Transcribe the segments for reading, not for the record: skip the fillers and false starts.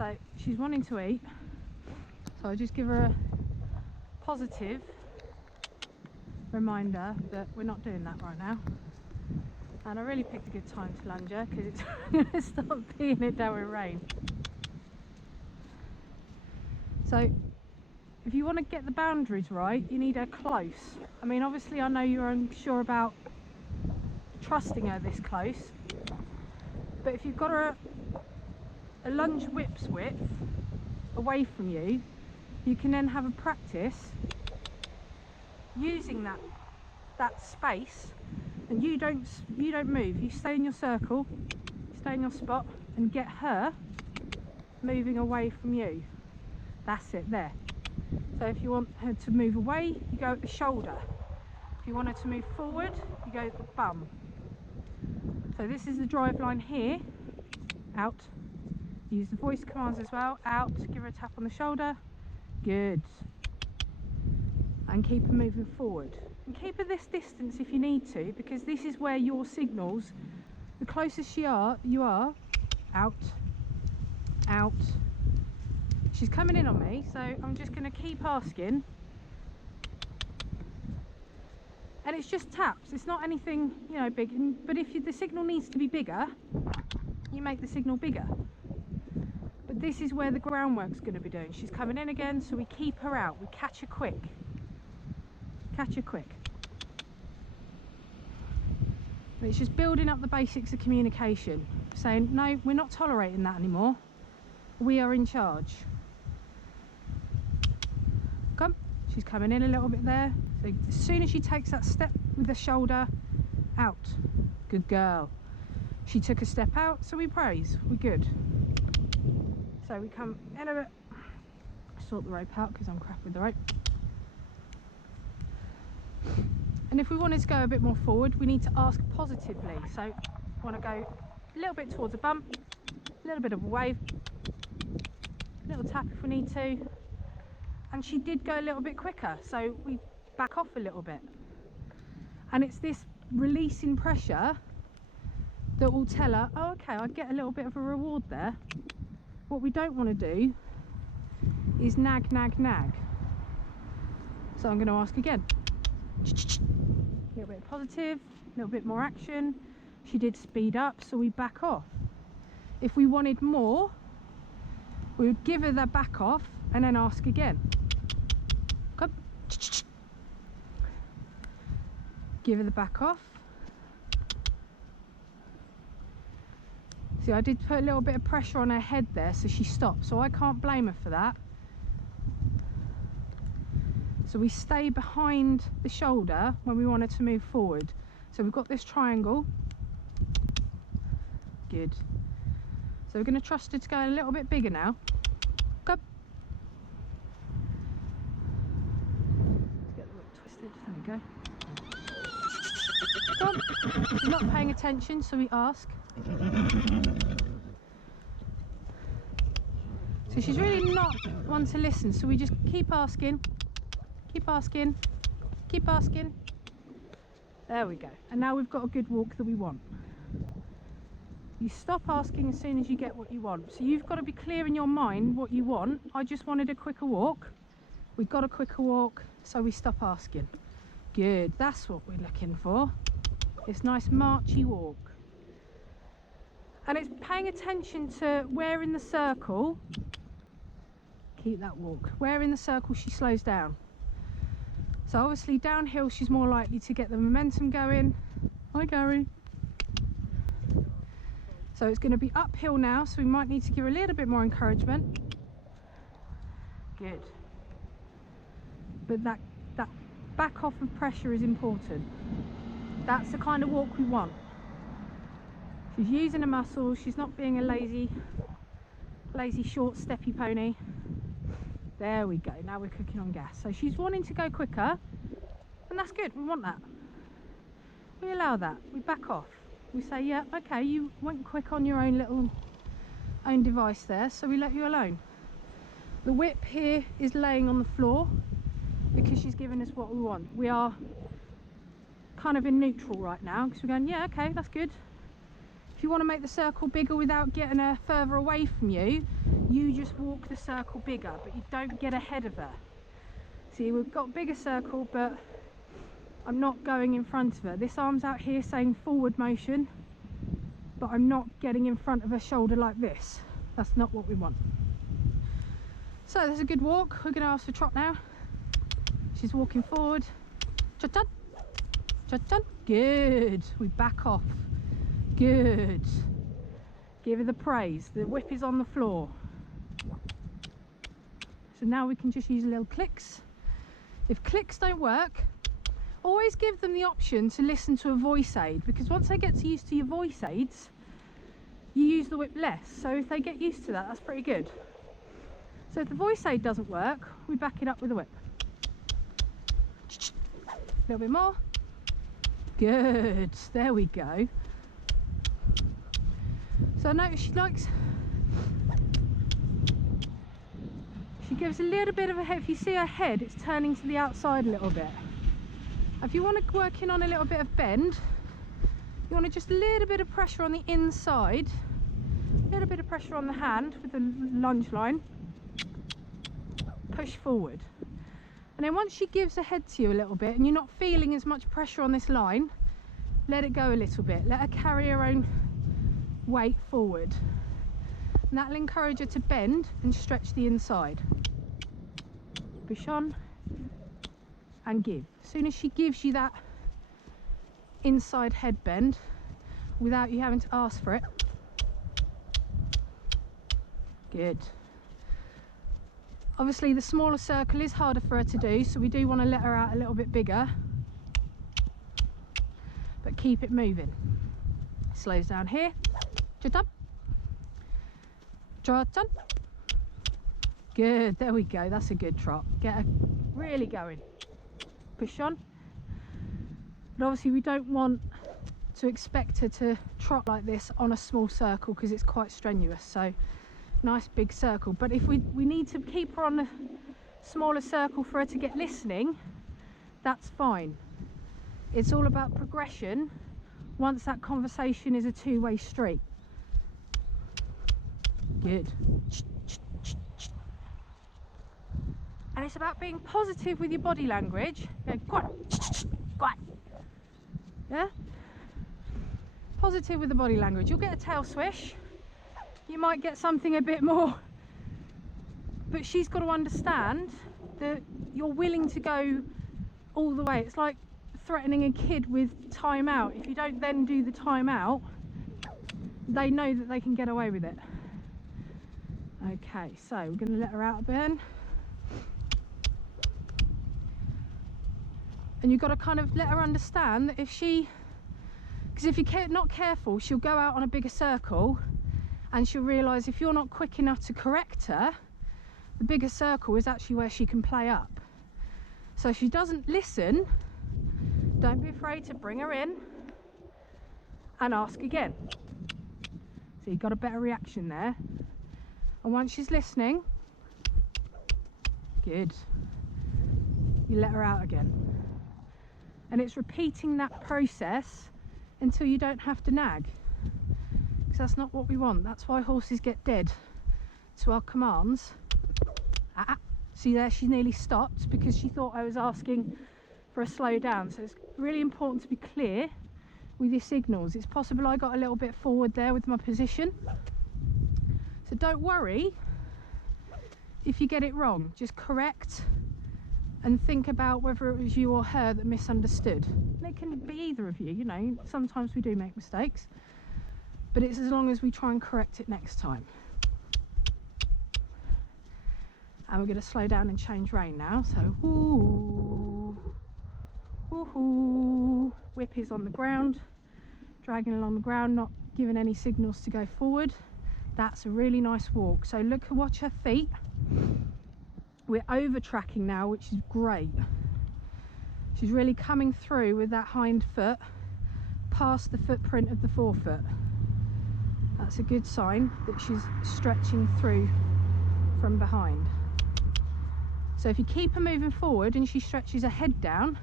So she's wanting to eat, so I just give her a positive reminder that we're not doing that right now. And I really picked a good time to lunge her because it's going to start peeing it down with rain. So if you want to get the boundaries right, you need her close. I mean, obviously I know you're unsure about trusting her this close, but if you've got her a lunge whip's width away from you, you can then have a practice using that space, and you don't move, you stay in your circle, stay in your spot and get her moving away from you. That's it there. So if you want her to move away, you go at the shoulder. If you want her to move forward, you go at the bum. So this is the drive line here, out. Use the voice commands as well, out, give her a tap on the shoulder, good. And keep her moving forward. And keep her this distance if you need to, because this is where your signals, the closest you are, out, out. She's coming in on me, so I'm just going to keep asking. And it's just taps, it's not anything, you know, big. But if the signal needs to be bigger, you make the signal bigger. But this is where the groundwork's going to be doing. She's coming in again, so we keep her out. We catch her quick. Catch her quick. And it's just building up the basics of communication. Saying, no, we're not tolerating that anymore. We are in charge. Come. She's coming in a little bit there. So as soon as she takes that step with the shoulder, out. Good girl. She took a step out, so we praise. We're good. So we come in a bit, sort the rope out because I'm crap with the rope. And if we wanted to go a bit more forward, we need to ask positively. So we want to go a little bit towards a bump, a little bit of a wave, a little tap if we need to. And she did go a little bit quicker, so we back off a little bit. And it's this releasing pressure that will tell her, oh, okay, I get a little bit of a reward there. What we don't want to do is nag, nag, nag. So I'm going to ask again. A little bit positive, a little bit more action. She did speed up, so we back off. If we wanted more, we would give her that back off and then ask again. Come. Give her the back off. See, I did put a little bit of pressure on her head there, so she stopped, so I can't blame her for that. So we stay behind the shoulder when we want her to move forward. So we've got this triangle. Good. So we're going to trust her to go a little bit bigger now. Go. Let's get the whip twisted. There we go. Come on. She's not paying attention, so we ask. So she's really not one to listen, so we just keep asking, keep asking, keep asking. There we go. And now we've got a good walk that we want. You stop asking as soon as you get what you want. So you've got to be clear in your mind what you want. I just wanted a quicker walk. We got a quicker walk, so we stop asking. Good, that's what we're looking for. This nice marchy walk. And it's paying attention to where in the circle, keep that walk, where in the circle she slows down. So obviously downhill she's more likely to get the momentum going. Hi Gary. So it's going to be uphill now, so we might need to give her a little bit more encouragement. Good. But that back off of pressure is important. That's the kind of walk we want. She's using her muscles, she's not being a lazy short steppy pony. There we go, now we're cooking on gas. So she's wanting to go quicker, and that's good, we want that. We allow that, we back off. We say, yeah, okay, you went quick on your own little device there, so we let you alone. The whip here is laying on the floor because she's giving us what we want. We are kind of in neutral right now because we're going, yeah, okay, that's good. If you want to make the circle bigger without getting her further away from you, you just walk the circle bigger, but you don't get ahead of her. See, we've got a bigger circle, but I'm not going in front of her. This arm's out here saying forward motion, but I'm not getting in front of her shoulder like this. That's not what we want. So there's a good walk. We're going to ask for trot now. She's walking forward. Trot, trot, trot. Good. We back off. Good. Give her the praise. The whip is on the floor. So now we can just use little clicks. If clicks don't work, always give them the option to listen to a voice aid, because once they get used to your voice aids, you use the whip less. So if they get used to that, that's pretty good. So if the voice aid doesn't work, we back it up with the whip. A little bit more. Good. There we go. So notice she likes, she gives a little bit of a head. If you see her head, it's turning to the outside a little bit. If you want to work in on a little bit of bend, you want to just a little bit of pressure on the inside, a little bit of pressure on the hand with the lunge line, push forward. And then once she gives her head to you a little bit and you're not feeling as much pressure on this line, let it go a little bit. Let her carry her own weight forward. And that'll encourage her to bend and stretch the inside. Push on and give. As soon as she gives you that inside head bend without you having to ask for it. Good. Obviously the smaller circle is harder for her to do, so we do want to let her out a little bit bigger, but keep it moving. Slows down here. Trot up. Trot on. Good, there we go. That's a good trot. Get her really going. Push on. But obviously we don't want to expect her to trot like this on a small circle because it's quite strenuous. So nice big circle. But if we need to keep her on a smaller circle for her to get listening, that's fine. It's all about progression once that conversation is a two-way street. Good. And it's about being positive with your body language. Go on, go on. Yeah? Positive with the body language. You'll get a tail swish. You might get something a bit more. But she's got to understand that you're willing to go all the way. It's like threatening a kid with time out. If you don't then do the time out, they know that they can get away with it. Okay, so we're going to let her out a bit. And you've got to kind of let her understand that if she, because if you're not careful, she'll go out on a bigger circle and she'll realise if you're not quick enough to correct her, the bigger circle is actually where she can play up. So if she doesn't listen, don't be afraid to bring her in and ask again. So you've got a better reaction there. And once she's listening, good, you let her out again. And it's repeating that process until you don't have to nag, because that's not what we want. That's why horses get dead to our commands. See there, she nearly stopped because she thought I was asking for a slow down. So it's really important to be clear with your signals. It's possible I got a little bit forward there with my position, so don't worry if you get it wrong. Just correct and think about whether it was you or her that misunderstood. And it can be either of you, you know, sometimes we do make mistakes, but it's as long as we try and correct it next time. And we're going to slow down and change rein now. So, ooh, ooh, whip is on the ground, dragging along the ground, not giving any signals to go forward. That's a really nice walk. So look, watch her feet. We're over tracking now, which is great. She's really coming through with that hind foot past the footprint of the forefoot. That's a good sign that she's stretching through from behind. So if you keep her moving forward and she stretches her head down,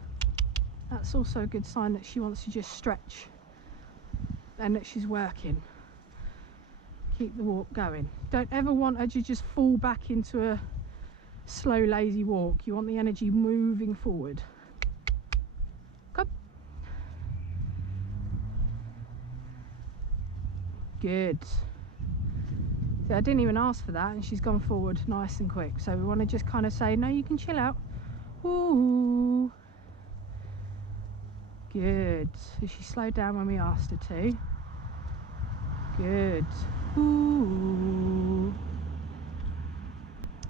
that's also a good sign that she wants to just stretch and that she's working. Keep the walk going. Don't ever want her to just fall back into a slow, lazy walk. You want the energy moving forward. Come. Good. See, I didn't even ask for that, and she's gone forward nice and quick. So we want to just kind of say, no, you can chill out. Ooh. Good. So she slowed down when we asked her to. Good. Ooh.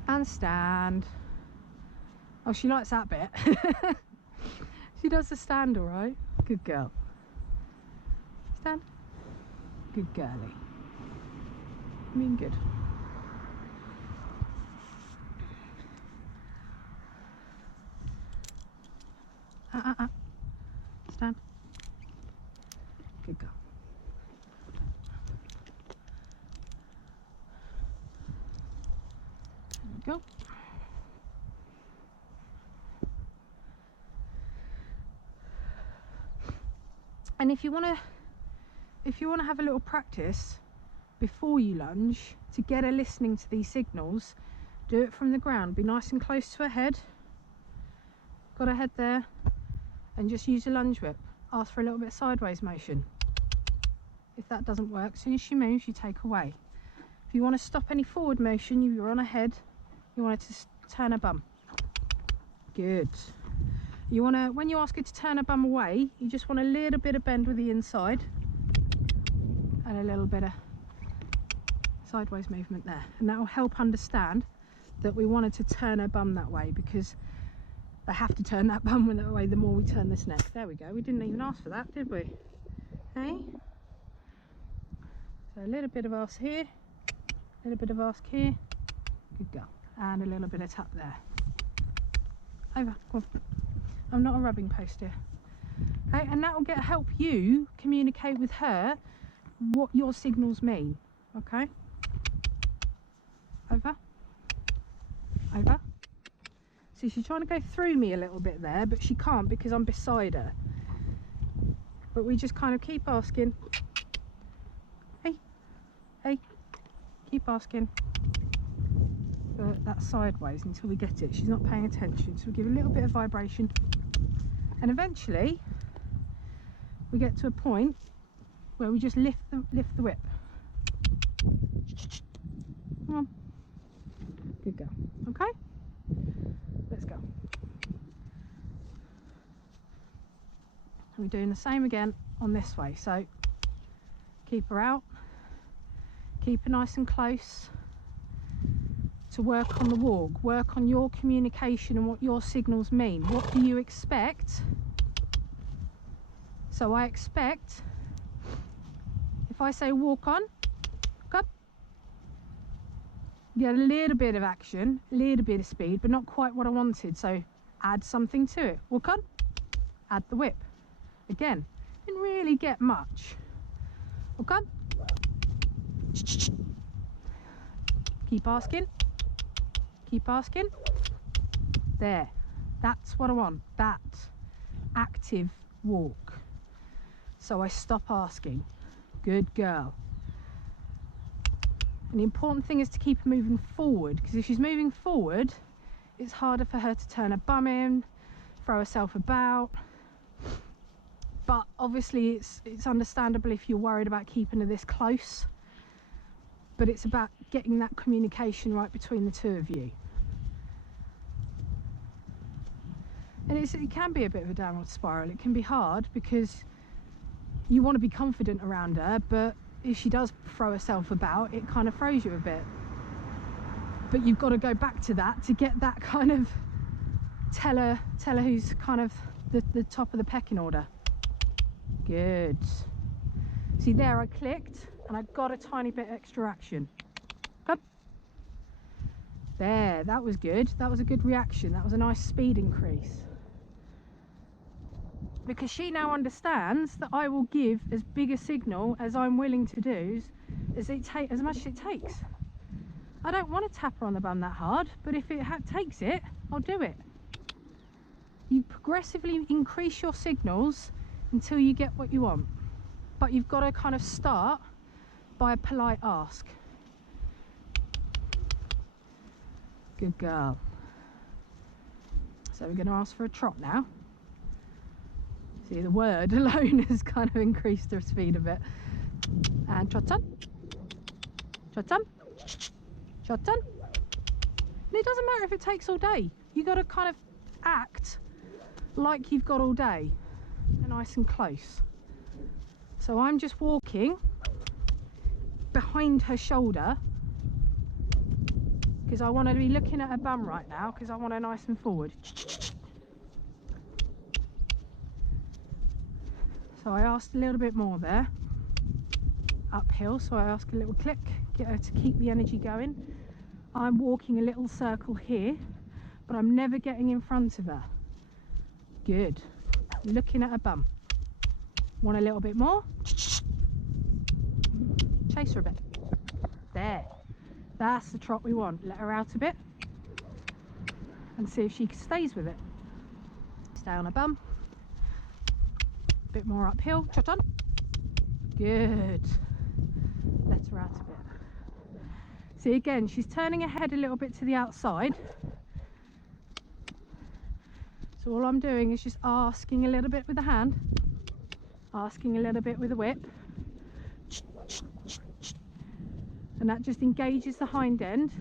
And stand. Oh, she likes that bit. She does the stand all right. Good girl. Stand. Good girlie. I mean, good. Stand. Good girl. There we go. And if you want to have a little practice before you lunge to get her listening to these signals, do it from the ground. Be nice and close to her head. Got her head there, and just use a lunge whip. Ask for a little bit of sideways motion. If that doesn't work, as soon as she moves, you take away. If you want to stop any forward motion, you're on her head, you want her to turn her bum. Good. You want to, when you ask her to turn her bum away, you just want a little bit of bend with the inside and a little bit of sideways movement there, and that will help understand that we wanted to turn her bum that way, because they have to turn that bum that way the more we turn this neck. There we go. We didn't even ask for that, did we? Hey? So a little bit of ask here, a little bit of ask here. Good girl. And a little bit of tap there. Over. Come on. I'm not a rubbing post here. Okay, and that will help you communicate with her what your signals mean. Okay? Over. Over. See, she's trying to go through me a little bit there, but she can't because I'm beside her. But we just kind of keep asking. Hey, hey, keep asking. That sideways until we get it. She's not paying attention, so we give a little bit of vibration, and eventually we get to a point where we just lift the whip. Come on, good girl. Okay, let's go. And we're doing the same again on this way. So keep her out, keep her nice and close. To work on the walk, work on your communication and what your signals mean. What do you expect? So I expect, if I say walk on, come, get a little bit of action, a little bit of speed, but not quite what I wanted. So add something to it. Walk on, add the whip. Again, didn't really get much. Walk on. Keep asking. Keep asking. There. That's what I want. That active walk. So I stop asking. Good girl. And the important thing is to keep her moving forward, because if she's moving forward, it's harder for her to turn her bum in, throw herself about. But obviously it's understandable if you're worried about keeping her this close. But it's about getting that communication right between the two of you. And it can be a bit of a downward spiral. It can be hard because you want to be confident around her, but if she does throw herself about, it kind of throws you a bit. But you've got to go back to that to get that kind of tell her who's kind of the top of the pecking order. Good. See there, I clicked and I got a tiny bit extra action. Come. There, that was good. That was a good reaction. That was a nice speed increase. Because she now understands that I will give as big a signal as I'm willing to do, as much as it takes. I don't want to tap her on the bum that hard, but if it takes it, I'll do it. You progressively increase your signals until you get what you want. but you've got to kind of start by a polite ask. Good girl. So we're going to ask for a trot now. See, the word alone has kind of increased her speed a bit. And trot on. Trot on. Trot on. And it doesn't matter if it takes all day. You've got to kind of act like you've got all day. And nice and close. So I'm just walking behind her shoulder because I want to be looking at her bum right now because I want her nice and forward. So I asked a little bit more there, uphill, so I ask a little click, get her to keep the energy going. I'm walking a little circle here, but I'm never getting in front of her. Good. Looking at her bum. Want a little bit more? Chase her a bit. There. That's the trot we want. Let her out a bit and see if she stays with it. Stay on her bum. A bit more uphill. Trot on. Good. Let her out a bit. See, again, she's turning her head a little bit to the outside. So all I'm doing is just asking a little bit with the hand, asking a little bit with the whip. And that just engages the hind end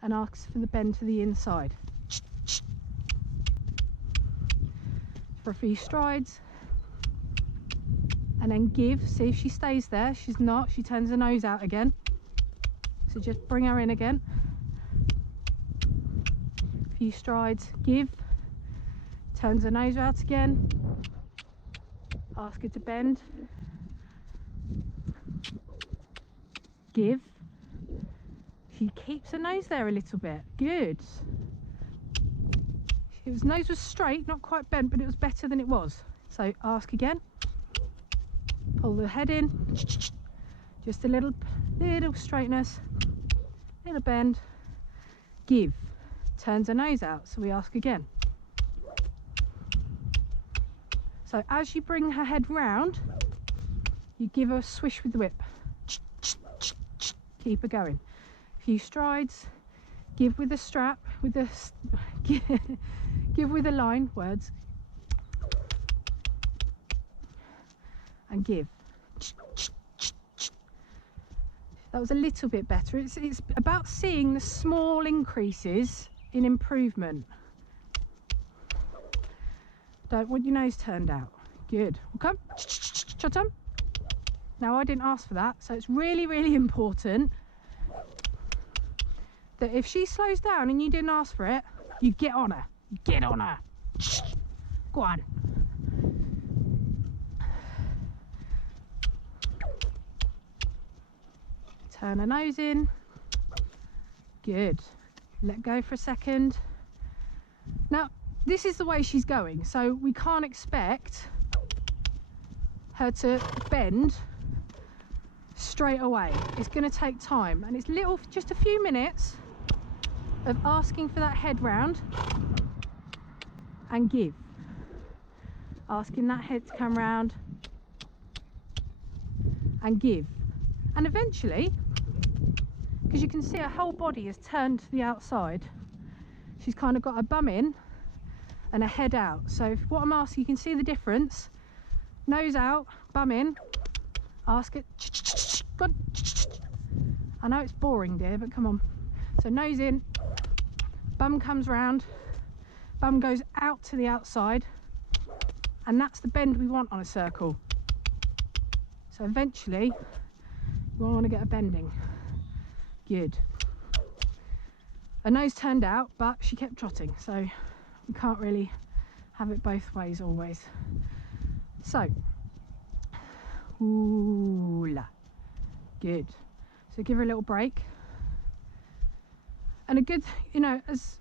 and asks for the bend to the inside. For a few strides. And then give, see if she stays there. She's not, she turns her nose out again. So just bring her in again. A few strides, give, turns her nose out again. Ask her to bend. Give. She keeps her nose there a little bit. Good. His nose was straight, not quite bent, but it was better than it was. So ask again. Pull the head in. Just a little straightness. Little bend. Give. Turns her nose out. So we ask again. So as you bring her head round, you give her a swish with the whip. Keep her going. A few strides. Give with the strap, with the give with the line, words, and give. That was a little bit better. It's about seeing the small increases in improvement. Don't want your nose turned out. Good. Come. Shut up. Now I didn't ask for that, so it's really, really important that if she slows down and you didn't ask for it, you get on her. Get on her. Go on. Turn her nose in. Good. Let go for a second. Now, this is the way she's going, so we can't expect her to bend straight away. It's going to take time, and it's just a few minutes of asking for that head round and give. Asking that head to come round and give. And eventually, because you can see her whole body is turned to the outside, she's kind of got her bum in and her head out. So what I'm asking, you can see the difference. Nose out, bum in. Ask it. Good. I know it's boring, dear, but come on. So nose in, bum comes round, bum goes out to the outside, and that's the bend we want on a circle. So eventually we want to get a bending. Good. Her nose turned out, but she kept trotting, so we can't really have it both ways always. So, ooh-la. Good. So give her a little break. And a good, you know, as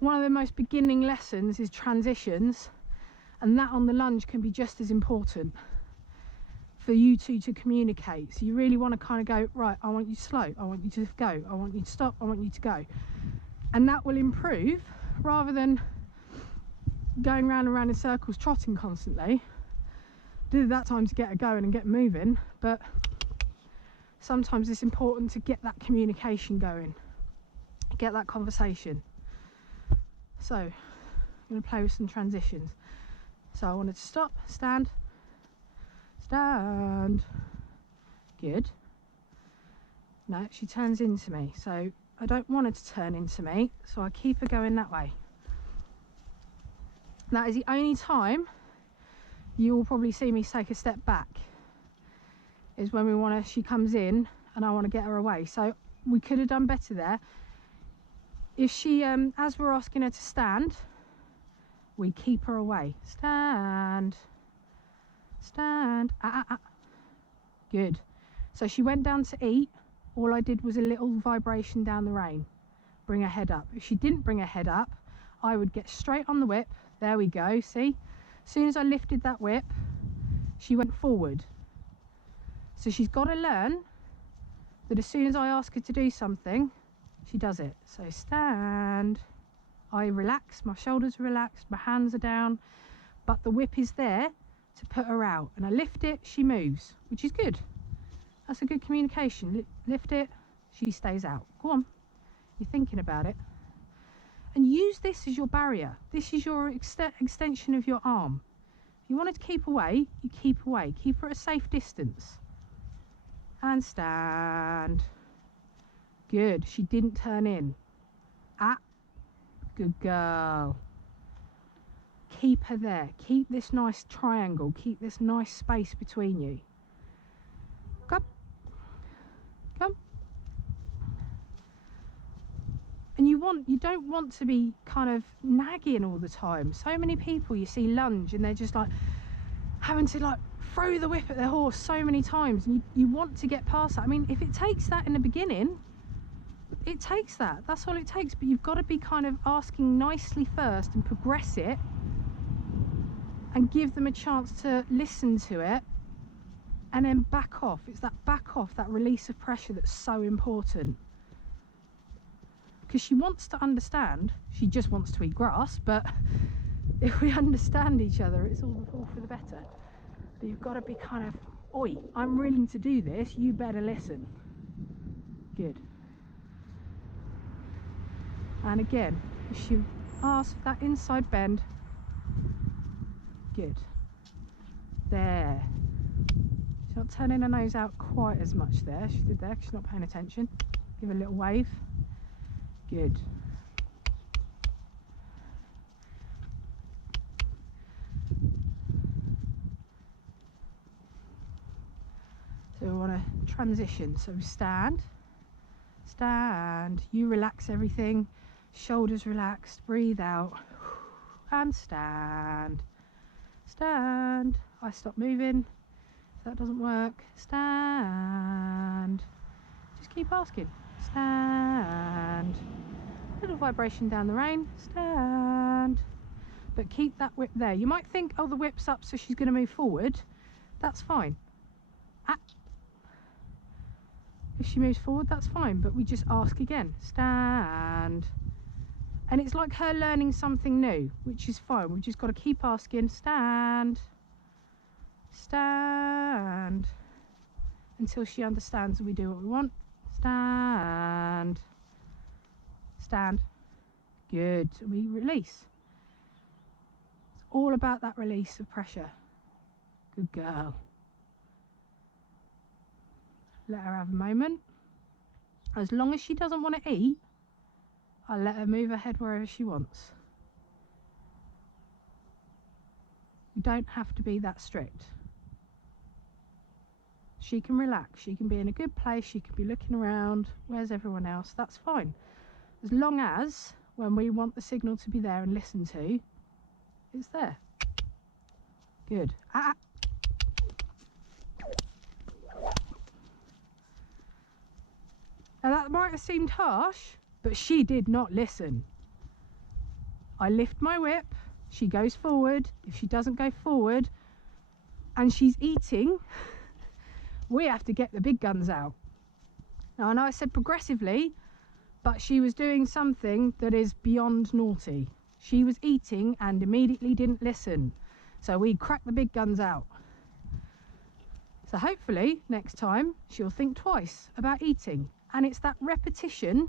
one of the most beginning lessons is transitions, and that on the lunge can be just as important for you two to communicate. So you really want to kind of go, right, I want you to slow, I want you to go, I want you to stop, I want you to go. And that will improve, rather than going round and round in circles trotting constantly. do that time to get her going and get moving, but sometimes it's important to get that communication going, get that conversation. So I'm going to play with some transitions. So I wanted to stop, stand, stand. Good. No, she turns into me, so I don't want her to turn into me, so I keep her going that way. That is the only time you will probably see me take a step back, is when we want to, she comes in and I want to get her away. So we could have done better there. If she, as we're asking her to stand, we keep her away. Stand, stand, Good. So she went down to eat. All I did was a little vibration down the rein. Bring her head up. If she didn't bring her head up, I would get straight on the whip. There we go, see? As soon as I lifted that whip, she went forward. So she's got to learn that as soon as I ask her to do something, she does it. So stand. I relax, my shoulders are relaxed, my hands are down, but the whip is there to put her out. And I lift it, she moves, which is good. That's a good communication. Lift it, she stays out. Go on, you're thinking about it. And use this as your barrier. This is your extension of your arm. If you wanted to keep away, you keep away. Keep her at a safe distance. And stand. Good, she didn't turn in. Good girl. Keep her there. Keep this nice triangle. Keep this nice space between you. Come. Come. And you don't want to be kind of nagging all the time. So many people you see lunge and they're just like having to like throw the whip at their horse so many times, and you want to get past that. I mean, if it takes that in the beginning, it takes that. That's all it takes. But you've got to be kind of asking nicely first and progress it and give them a chance to listen to it, and then back off. It's that back off, that release of pressure that's so important. Because she wants to understand, she just wants to eat grass, but if we understand each other, it's all for the better. But you've got to be kind of, oi, I'm willing to do this, you better listen. Good. And again, if she asks for that inside bend, good. There. She's not turning her nose out quite as much there. She did there because she's not paying attention. Give her a little wave. Good. So we want to transition. So we stand. Stand. You relax everything. Shoulders relaxed. Breathe out. And stand. Stand. I stop moving. If that doesn't work, stand. Just keep asking. Stand. Little vibration down the rein. Stand. But keep that whip there. You might think, oh, the whip's up, so she's going to move forward. That's fine. If she moves forward, that's fine. But we just ask again. Stand. And it's like her learning something new, which is fine. We've just got to keep asking. Stand. Stand. Until she understands that we do what we want. Stand. Stand. Good. We release. It's all about that release of pressure. Good girl. Let her have a moment. As long as she doesn't want to eat, I'll let her move her head wherever she wants. You don't have to be that strict. She can relax, she can be in a good place, she can be looking around, where's everyone else, that's fine. As long as, when we want the signal to be there and listen to, it's there. Good. Now that might have seemed harsh, but she did not listen. I lift my whip, she goes forward. If she doesn't go forward and she's eating, we have to get the big guns out. Now I know I said progressively, but she was doing something that is beyond naughty. She was eating and immediately didn't listen. So we cracked the big guns out. So hopefully next time she'll think twice about eating. And it's that repetition,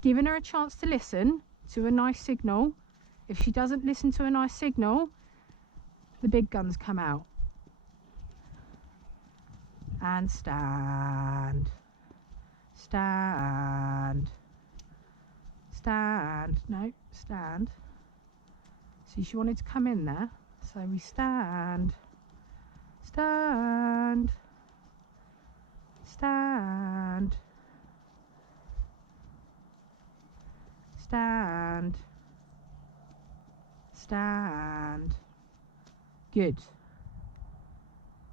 giving her a chance to listen to a nice signal. If she doesn't listen to a nice signal, the big guns come out. And stand, stand, stand, no, stand. See, she wanted to come in there, so we stand, stand, stand, stand, stand. Good.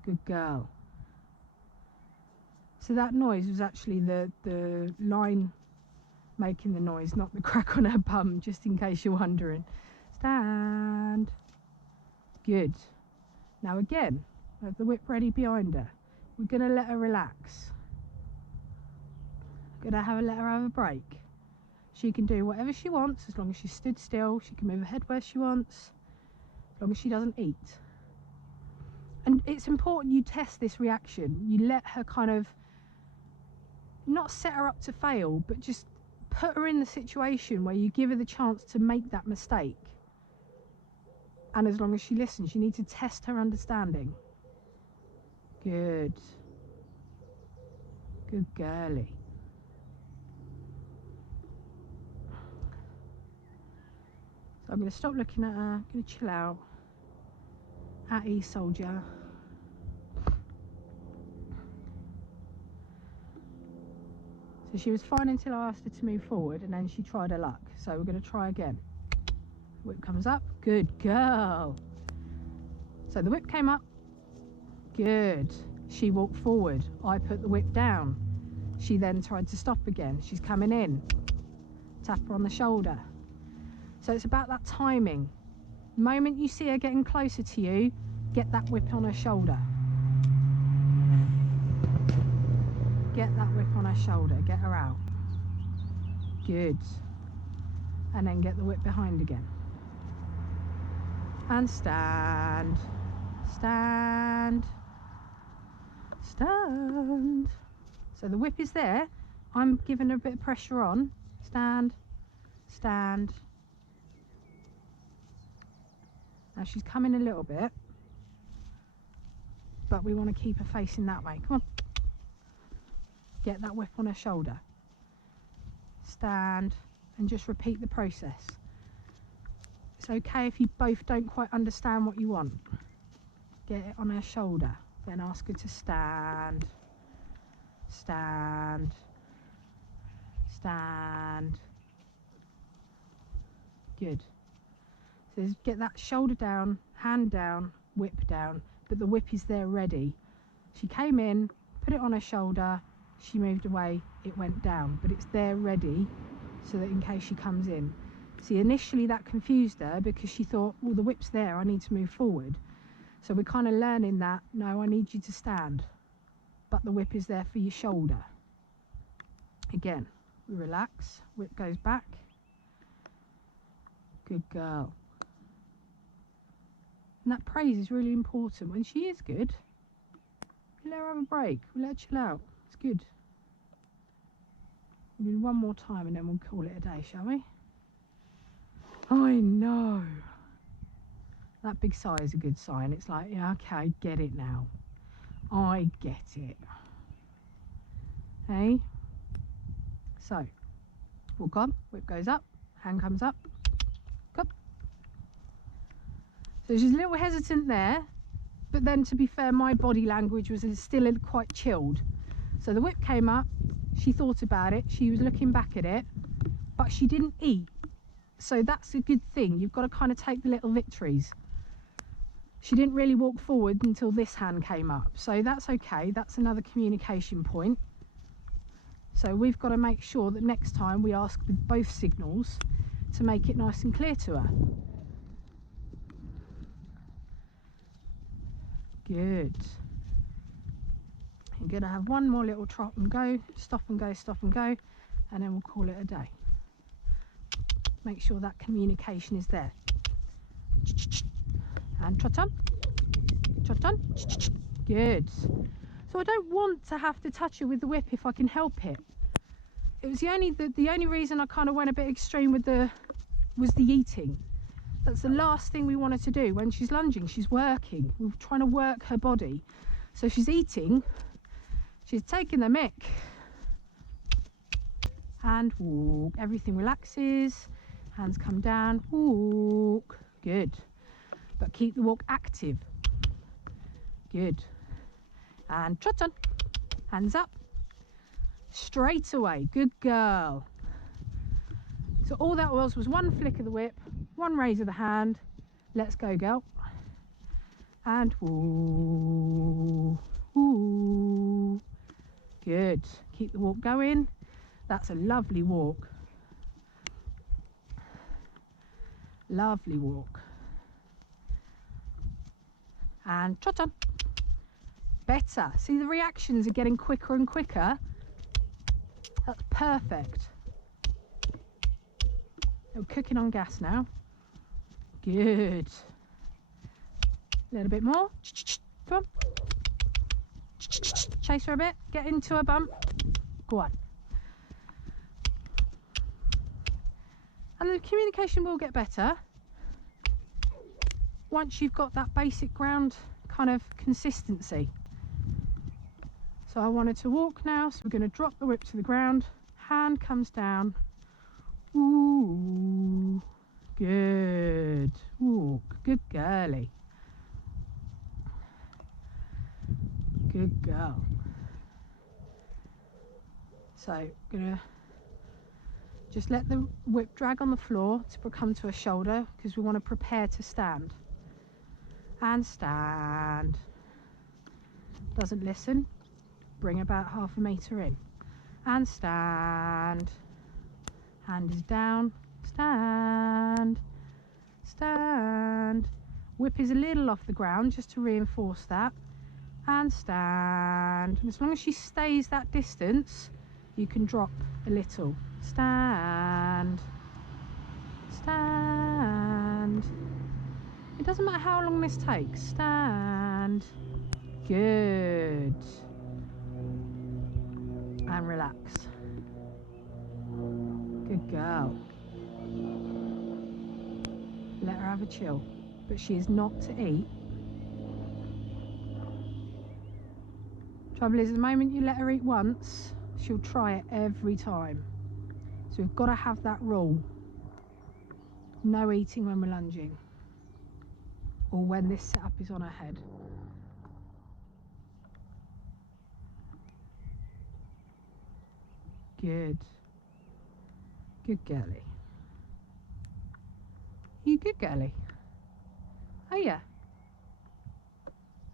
Good girl. So that noise was actually the line making the noise, not the crack on her bum, just in case you're wondering. Stand. Good. Now again, I have the whip ready behind her. We're going to let her relax. Let her have a break. She can do whatever she wants as long as she stood still. She can move her head where she wants, as long as she doesn't eat. And it's important you test this reaction. You let her kind of, not set her up to fail, but just put her in the situation where you give her the chance to make that mistake. And as long as she listens, you need to test her understanding. Good. Good girlie. So I'm going to stop looking at her, I'm going to chill out. At ease, soldier. So she was fine until I asked her to move forward, and then she tried her luck. So we're going to try again. Whip comes up. Good girl. So the whip came up. Good. She walked forward. I put the whip down. She then tried to stop again. She's coming in. Tap her on the shoulder. So it's about that timing. The moment you see her getting closer to you, get that whip on her shoulder. Get that whip on her shoulder. Get her out. Good. And then get the whip behind again. And stand. Stand. Stand. So the whip is there. I'm giving her a bit of pressure on. Stand. Stand. Now she's coming a little bit, but we want to keep her facing that way. Come on. Get that whip on her shoulder. Stand, and just repeat the process. It's okay if you both don't quite understand what you want. Get it on her shoulder, then ask her to stand, stand, stand. Good. So get that shoulder down, hand down, whip down, but the whip is there ready. She came in, put it on her shoulder, she moved away, it went down, but it's there ready so that in case she comes in. See, initially that confused her because she thought, well, the whip's there, I need to move forward. So we're kind of learning that, no, I need you to stand, but the whip is there for your shoulder. Again, we relax, whip goes back. Good girl. And that praise is really important. When she is good, we let her have a break, we let her chill out. It's good. We'll do one more time and then we'll call it a day, shall we? I know. That big sigh is a good sign. It's like, yeah, okay, I get it now. I get it. Hey? So, walk on, whip goes up, hand comes up, come. So she's a little hesitant there, but then to be fair, my body language was still quite chilled. So the whip came up, she thought about it, she was looking back at it, but she didn't eat. So that's a good thing. You've got to kind of take the little victories. She didn't really walk forward until this hand came up. So that's okay. That's another communication point. So we've got to make sure that next time we ask with both signals to make it nice and clear to her. Good. You're going to have one more little trot and go, stop and go, stop and go, and then we'll call it a day. Make sure that communication is there. And trot on, good. So I don't want to have to touch her with the whip if I can help it. It was the only reason I kind of went a bit extreme with was the eating. That's the last thing we wanted to do when she's lunging. She's working. We're trying to work her body. So she's eating. She's taking the mick. And walk. Everything relaxes. Hands come down. Walk. Good. But keep the walk active. Good. And trot on. Hands up. Straight away. Good girl. So all that was one flick of the whip, one raise of the hand. Let's go, girl. And woo, woo. Good. Keep the walk going. That's a lovely walk. Lovely walk. And trot on. Better. See, the reactions are getting quicker and quicker. That's perfect. We're cooking on gas now. Good. A little bit more. Come on. Chase her a bit. Get into her bump. Go on. And the communication will get better once you've got that basic ground kind of consistency. So I wanted to walk now, so we're going to drop the whip to the ground. Hand comes down. Ooh, good. Walk. Good girly. Good girl. So gonna just let the whip drag on the floor to come to a shoulder, because we want to prepare to stand. And stand. Doesn't listen. Bring about 1/2 metre in. And stand. Hand is down. Stand. Stand. Whip is a little off the ground just to reinforce that. And stand. And as long as she stays that distance, you can drop a little. Stand. Stand. It doesn't matter how long this takes. Stand. Good. And relax. Good girl. Let her have a chill. But she is not to eat. Trouble is, the moment you let her eat once, she'll try it every time. So we've got to have that rule. No eating when we're lunging. Or when this setup is on her head. Good. Good girly. You good girly? Oh yeah.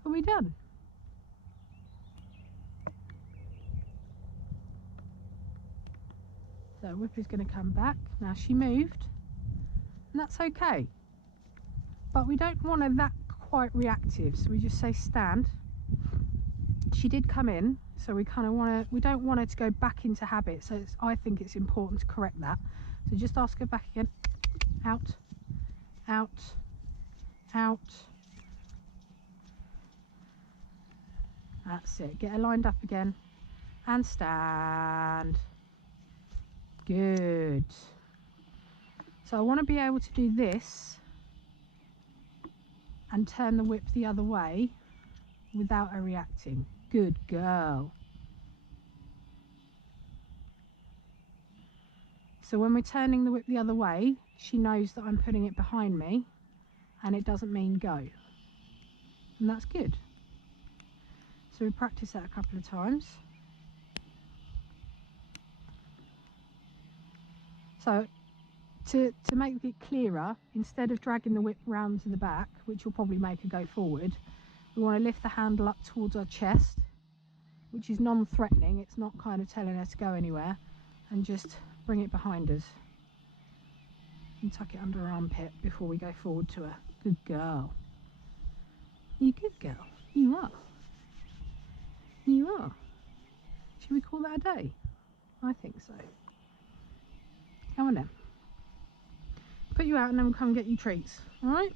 Are we done? So Whip is going to come back. Now she moved, and that's okay. But we don't want her that quite reactive, so we just say stand. She did come in, so we kind of want to, we don't want her to go back into habit, so I think it's important to correct that. So just ask her back again. Out, out, out. That's it. Get her lined up again and stand. Good. So I want to be able to do this and turn the whip the other way without her reacting. Good girl. So when we're turning the whip the other way, she knows that I'm putting it behind me and it doesn't mean go. And that's good. So we practice that a couple of times. So to make it clearer, instead of dragging the whip round to the back, which will probably make her go forward, we want to lift the handle up towards our chest, which is non-threatening. It's not kind of telling her to go anywhere, and just bring it behind us and tuck it under her armpit before we go forward to her. Good girl. You good girl. You are. You are. Should we call that a day? I think so. Come on then. Put you out and then we'll come and get you treats. Alright?